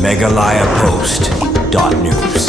megalayapost.news.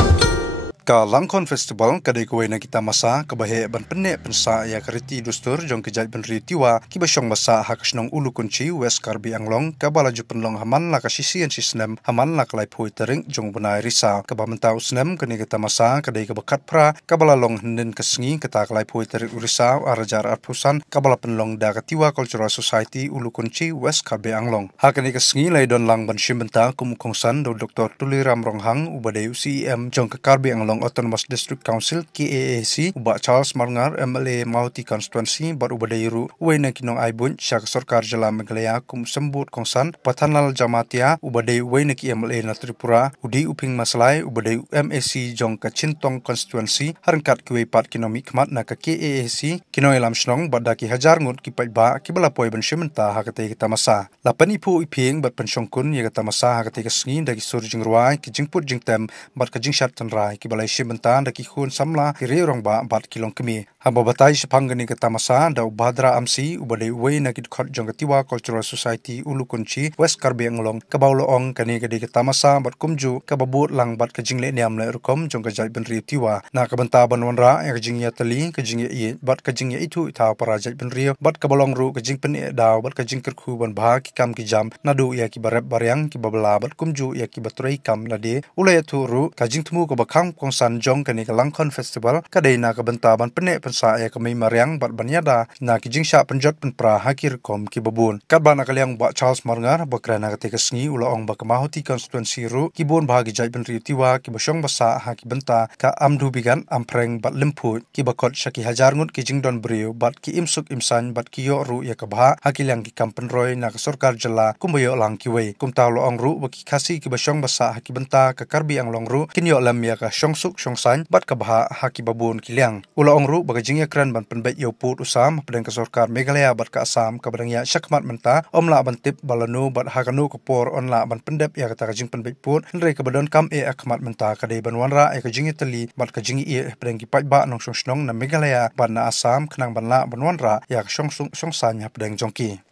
Ka Langkon Festival kadai kuai na kita masa kebahe ban penek pensa ya kariti dustur jong kejai ban ritiwa ki basyong masa hakasnong ulu kunci West Karbi Anglong ka balaju penlong haman la ka sisian sisnem haman la klai phui tering jong benai risa ka bamentau snem kani kita masa kadai ka bakat pra ka balalong henden kesengi kata klai phui tering urisa arajar arpusan ka bala penlong da katiwa Cultural Society ulu kunci West Karbi Anglong hakani kesengi lai don lang ban shimbenta kumukongsan do Dr. Tuliram Ronghang ubadai UCM jong ka Karbi Anglong Autonomous District Council KAAC ubak Charles Marngar MLA Mauti Constituency bar ubadairu uwaina kinong aibun syak sarkar jala Meghalaya kum sembut kongsan patanal jamatia ubadai uwaina ki MLA na Tripura udi uping masalai ubadai MAC jong ka Chintong Constituency harangkat kiwe pat kinomi kmat na ka KAAC kinong ilam shnong badaki hajar ngut ki paitba ki balapoi ban shimenta hakate kita masa lapan ipu iping bat pensyongkun ya kita masa hakate kasngi dagi surjing ruai ki jingput jingtem bat ka jingshat tanrai ki balai shimentan daki khun samla ki reurang ba 4 kilong kemi hamba batai sepanggani kata masa da ubhadra amsi ubadai uwai na ki khot jong katiwa Cultural Society ulu kunci West Karbi Anglong kabaulo ong kani kadi kata masa bat kumju kababut lang bat ka jingle niam le rukom jong ka jai ben tiwa na ka banta banwanra ya jingya tali ka jingya i bat ka jingya itu ita para jai ben rio bat ka balong ru ka jing pen daw bat ka jing kerku ban bah ki kam ki jam nadu ya ki barep baryang ki babla bat kumju ya ki batrai kam nade ulai tu ru ka jing temu ka bakang kongsan jong kani ka Langkon Festival kadai na ka banta ban penek pensa ya ka mai maryang bat banyada na ki jingsha penjot penpra hakir kom ki babun kat ban akaliang ba Charles Marngar bakrana ka te sngi ula ong ba ka Mauti Constituency ru ki bon bahagi jai ben tiwa ki basyong basa ha ki benta ka amdu bigan ampreng bat lempu ki bakot syaki hajar ngut ki jingdon brio bat ki imsuk imsan bat ki yo ru ya ka bah hakiliang ki kampen roy na ka sarkar jala kumbayo lang ki we kumta lo ong ru ba ki khasi ki basyong basa ha ki benta ka Karbi Anglong ru kinyo lam ya ka suk songsan bat ka bah haki babun kiliang ula ongru bagajing ya kran ban penbet yo put usam pedang ka sarkar Meghalaya bat ka Assam ka badang ya syakmat menta omla ban tip balanu bat hakanu kopor onla ban pendep ya kata kajing penbet put nre ka badon kam e akmat menta ka dei ban wanra e kajing tali bat kajing e pedang ki pat ba nong song na Meghalaya ban na Assam khnang ban la ban wanra ya songsan ya pedang jongki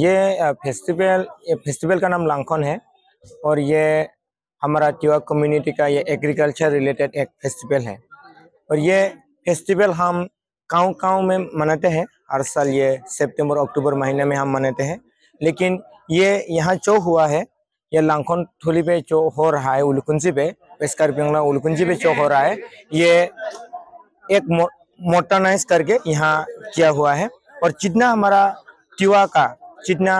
ये फेस्टिवल का नाम लांगकॉन है और ये हमारा तिवा कम्युनिटी का ये एग्रीकल्चर रिलेटेड एक फेस्टिवल है और ये फेस्टिवल हम गाँव में मनाते हैं हर साल ये सितंबर अक्टूबर महीने में हम मनाते हैं लेकिन ये यहाँ जो हुआ है ये लांगकॉन थोली पे जो हो रहा है उलकुंजी पे वेस्ट कार्बी आंगलोंग उलकुंजी पे जो हो रहा है ये एक मॉडर्नाइज करके यहाँ किया हुआ है और जितना हमारा तिवा का जितना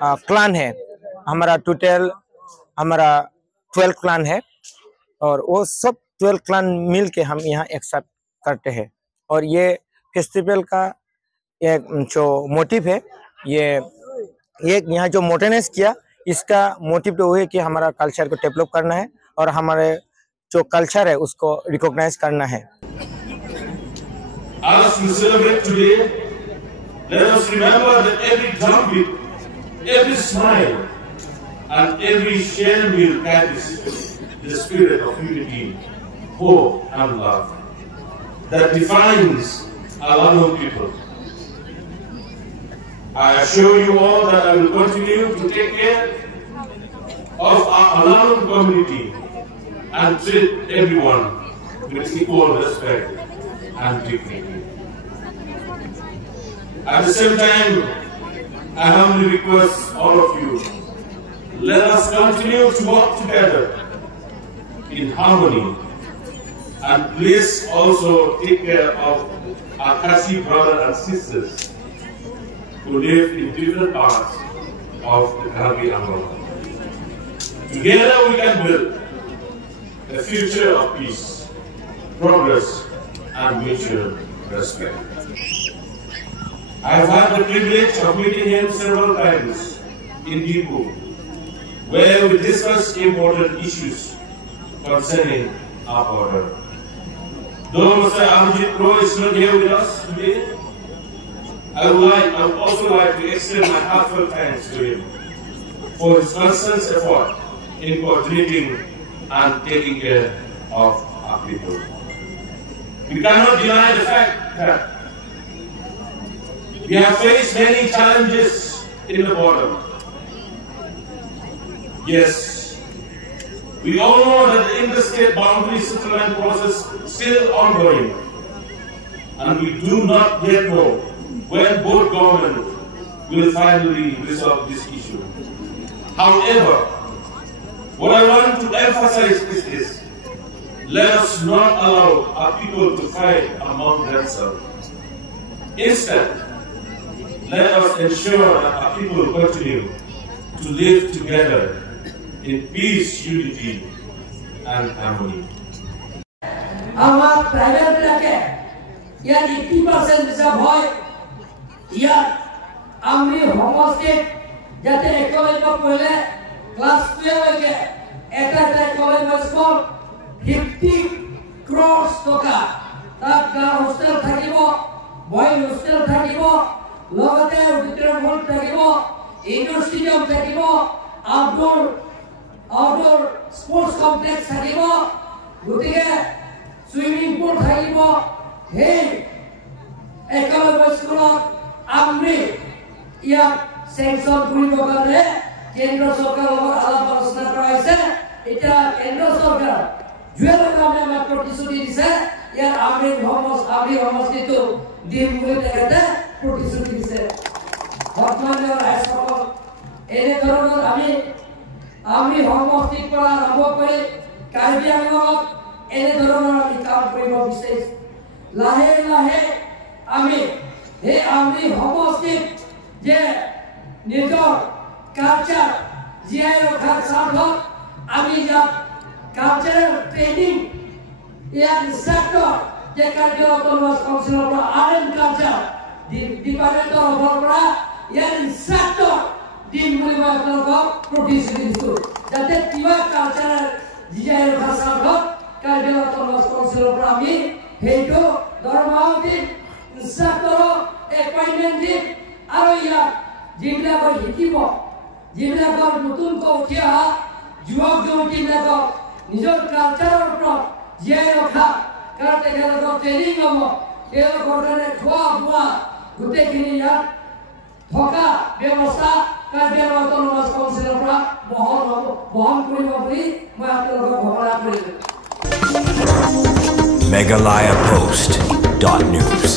क्लान है हमारा टोटल हमारा 12 क्लान है और वो सब 12 क्लान मिल के हम यहाँ एक साथ करते हैं और ये फेस्टिवल का एक जो मोटिव है ये यहाँ जो मॉडर्नाइज किया इसका मोटिव तो है कि हमारा कल्चर को डेवलप करना है और हमारे जो कल्चर है उसको रिकॉग्नाइज करना है। As we celebrate today, let us remember that every drumbeat, every smile, and every share meal carries the spirit of unity, hope, and love that defines our Alano people. I assure you all that I will continue to take care of our Alano community and treat everyone with equal respect and dignity. At the same time, I humbly request all of you, let us continue to work together in harmony and please also take care of our Kasi brothers and sisters who live in different parts of the Karbi Anglong. Together we can build a future of peace, progress and mutual respect. I have had the privilege of meeting him several times in Dipu, where we discussed important issues concerning our border. Though Mr. Amjit Roy is not here with us today, I would also like to extend my heartfelt thanks to him for his constant effort in coordinating and taking care of our people. We cannot deny the fact that we have faced many challenges in the border. Yes, we all know that the interstate boundary settlement process is still ongoing, and we do not yet know when both governments will finally resolve this issue. However, what I want to emphasize is this: let us not allow our people to fight among themselves. Instead, let us ensure that our people continue to live together in peace, unity, and harmony. Our private bracket, yet 80% reserve hoy, yet Amri homostate, yet a college of class 12 at a college was called 50 crores toka. That girl hostel thakibo, boy hostel thakibo, Logate auditorium hall thakibo, indoor stadium thakibo, outdoor sports complex thakibo, gotike swimming pool thakibo. Hey, economic school Amri ia sanction kuri bokare kendra sarkar logor alap alosna koraise eta kendra sarkar jual kame ma protishuti dise ia Amri homos itu din bole tekate protishuti dise botmane high school ene dhoronor Amri homos tik kora arambho kore Karbi Anglongot ene dhoronor ami kaam koribo bishesh lahe Amri homostik je nijor culture jiai rakhar sarthok ami ja cultural training ya instructor je Karbi Autonomous Council of Art and Culture Department of Opera ya instructor din mulai berlaku produce itu jadi tiba cultural jiai rakhar sarthok Karbi Autonomous Council of Ami hedo dormautin instructor appointment din aro ya jibla ko hikibo jibla ko nutun ko uthia juwak jo jibla ko nijor culture pro jiai rakha karte gele ko training hobo eo korone khwa bua gute kini ya thoka ব্যবস্থা Karbi Autonomous Council পৰা বহন কৰিব বুলি মই আপোনালোকক ঘোষণা কৰিলোঁ megalayapost.news